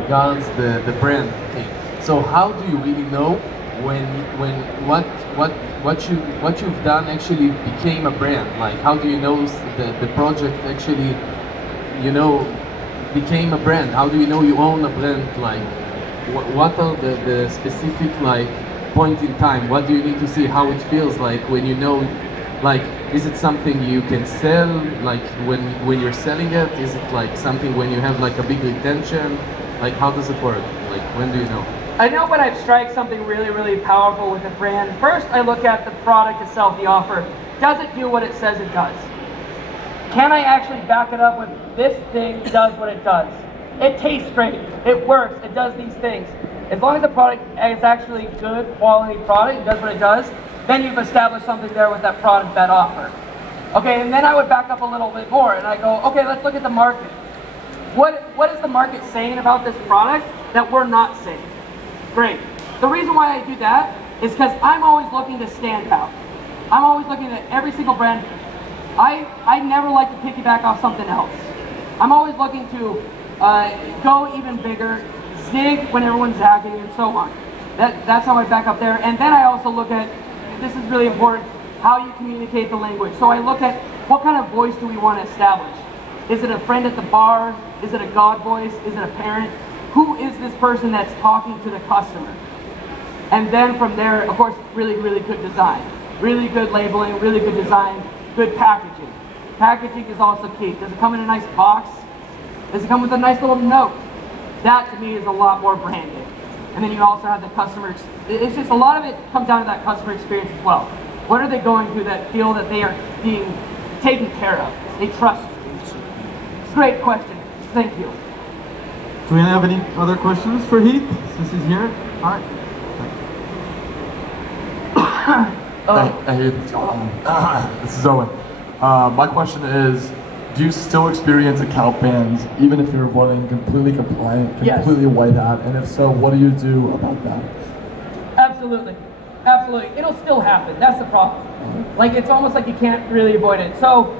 regards the brand thing. So how do you really know when what you've done actually became a brand? Like how do you know the project actually, you know, became a brand? How do you know you own a brand? Like what are the specific like point in time? What do you need to see? How it feels like when you know, like is it something you can sell? Like when you're selling it, is it like something when you have like a big retention? Like how does it work? Like when do you know? I know when I strike something really, really powerful with a brand. First, I look at the product itself, the offer. Does it do what it says it does? Can I actually back it up with this thing does what it does? It tastes great, it works, it does these things. As long as the product is actually good quality product, it does what it does, then you've established something there with that product, that offer. Okay, and then I would back up a little bit more and I go, okay, let's look at the market. What is the market saying about this product that we're not saying? Great. The reason why I do that is because I'm always looking to stand out. I'm always looking at every single brand. I never like to piggyback off something else. I'm always looking to go even bigger, zig when everyone's zagging, and so on. That's how I back up there. And then I also look at, this is really important, how you communicate the language. So I look at what kind of voice do we want to establish? Is it a friend at the bar? Is it a God voice? Is it a parent? Who is this person that's talking to the customer? And then from there, of course, really, really good design. Really good labeling, really good design, good packaging. Packaging is also key. Does it come in a nice box? Does it come with a nice little note? That to me is a lot more branding. And then you also have the customer, it's just a lot of it comes down to that customer experience as well. What are they going through that feel that they are being taken care of? They trust you. Great question. Thank you. Do we have any other questions for Heath since he's here? All right. Hey, this is Owen. My question is, do you still experience account bans even if you're running completely compliant, completely white hat? And if so, what do you do about that? Absolutely. Absolutely. It'll still happen. That's the problem. Like, it's almost like you can't really avoid it. So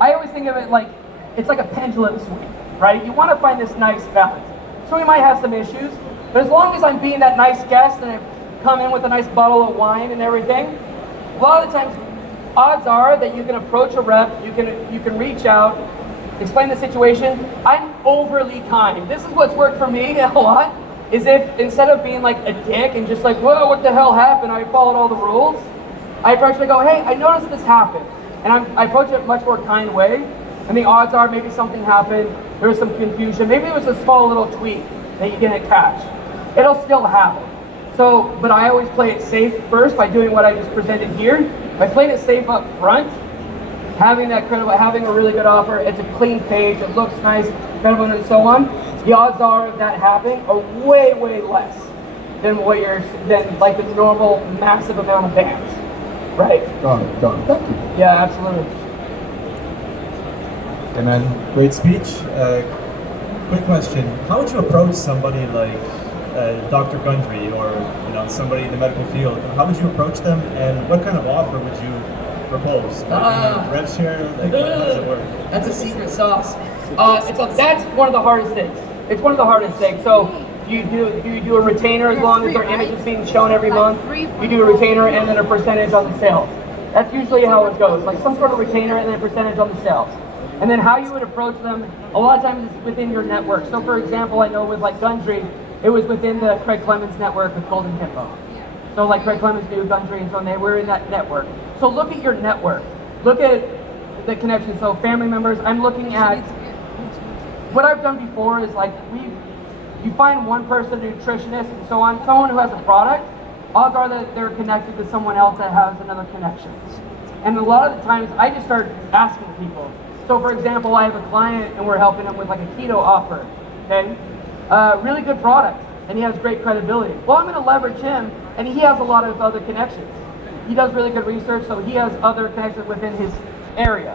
I always think of it like, it's like a pendulum swing, right? You want to find this nice balance. So we might have some issues, but as long as I'm being that nice guest and I come in with a nice bottle of wine and everything, a lot of the times, odds are that you can approach a rep, you can reach out, explain the situation. I'm overly kind. This is what's worked for me a lot, is if instead of being like a dick and just like, whoa, what the hell happened? I followed all the rules. I approach and go, hey, I noticed this happened. And I approach it in a much more kind way. And the odds are maybe something happened, there was some confusion, maybe it was a small little tweak that you didn't catch. It'll still happen. So, but I always play it safe first by doing what I just presented here. By playing it safe up front, having that credible, having a really good offer, it's a clean page, it looks nice, credible, and so on. The odds are of that happening are way, way less than than like the normal massive amount of bans, right? Got it. Thank you. Yeah, absolutely. Hey man, great speech. Quick question: how would you approach somebody like Dr. Gundry or somebody in the medical field? How would you approach them, and what kind of offer would you propose? Rev share? Like, how does it work? That's a secret sauce. That's one of the hardest things. It's one of the hardest things. So you do a retainer as long as their image is being shown every month. You do a retainer and then a percentage on the sales. That's usually how it goes. Like some sort of retainer and then a percentage on the sales. And then how you would approach them, a lot of times it's within your network. So for example, I know with like Gundry, it was within the Craig Clemens network with Golden Hippo. So like Craig Clemens knew Gundry, and so they were in that network. So look at your network. Look at the connection. So family members, I'm looking at, what I've done before is like, you find one person, a nutritionist and so on, someone who has a product, odds are that they're connected to someone else that has another connection. And a lot of the times I just start asking people. So for example, I have a client and we're helping him with like a keto offer, okay? Really good product, and he has great credibility. Well, I'm gonna leverage him, and he has a lot of other connections. He does really good research, so he has other connections within his area.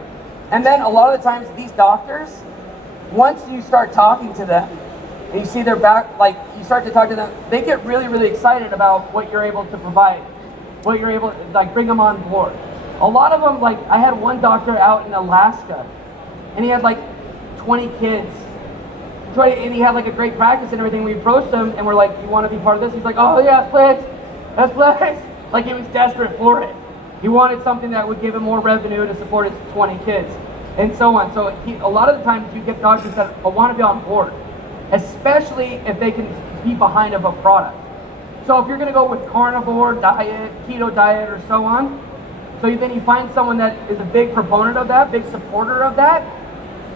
And then a lot of the times, these doctors, once you start talking to them, and you see their back, like you start to talk to them, they get really, really excited about what you're able to provide, what you're able to, like, bring them on board. A lot of them, like, I had one doctor out in Alaska, and he had like 20 kids. and he had like a great practice and everything. We approached him and we're like, "You want to be part of this?" He's like, "Oh yes, please, yes, please." Like he was desperate for it. He wanted something that would give him more revenue to support his 20 kids, and so on. So a lot of the times you get doctors that want to be on board, especially if they can be behind of a product. So if you're going to go with carnivore diet, keto diet, or so on, so then you find someone that is a big proponent of that, big supporter of that,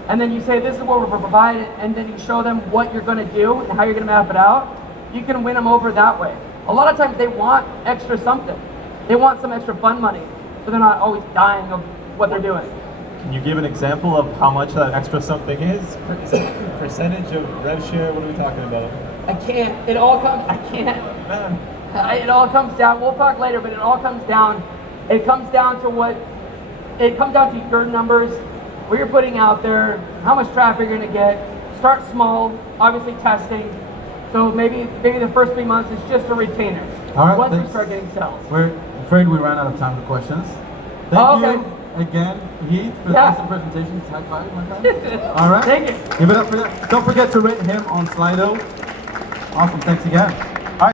and then you say, this is what we're providing, and then you show them what you're going to do and how you're going to map it out, you can win them over that way. A lot of times they want extra something. They want some extra fun money, so they're not always dying of what they're doing. Can you give an example of how much that extra something is? Is it percentage of rev share? What are we talking about? I can't. It all comes. I can't. It all comes down. We'll talk later, but it all comes down. It comes down to what. It comes down to your numbers, what you're putting out there, how much traffic you're going to get. Start small. Obviously, testing. So maybe the first 3 months is just a retainer. All right, Once we thanks. start getting sales. We're afraid we ran out of time for questions. Thank Okay. you again, Heath, for the Yeah. awesome presentation. High five, my friend. All right. Thank you. Give it up for that. Don't forget to rate him on Slido. Awesome. Thanks again.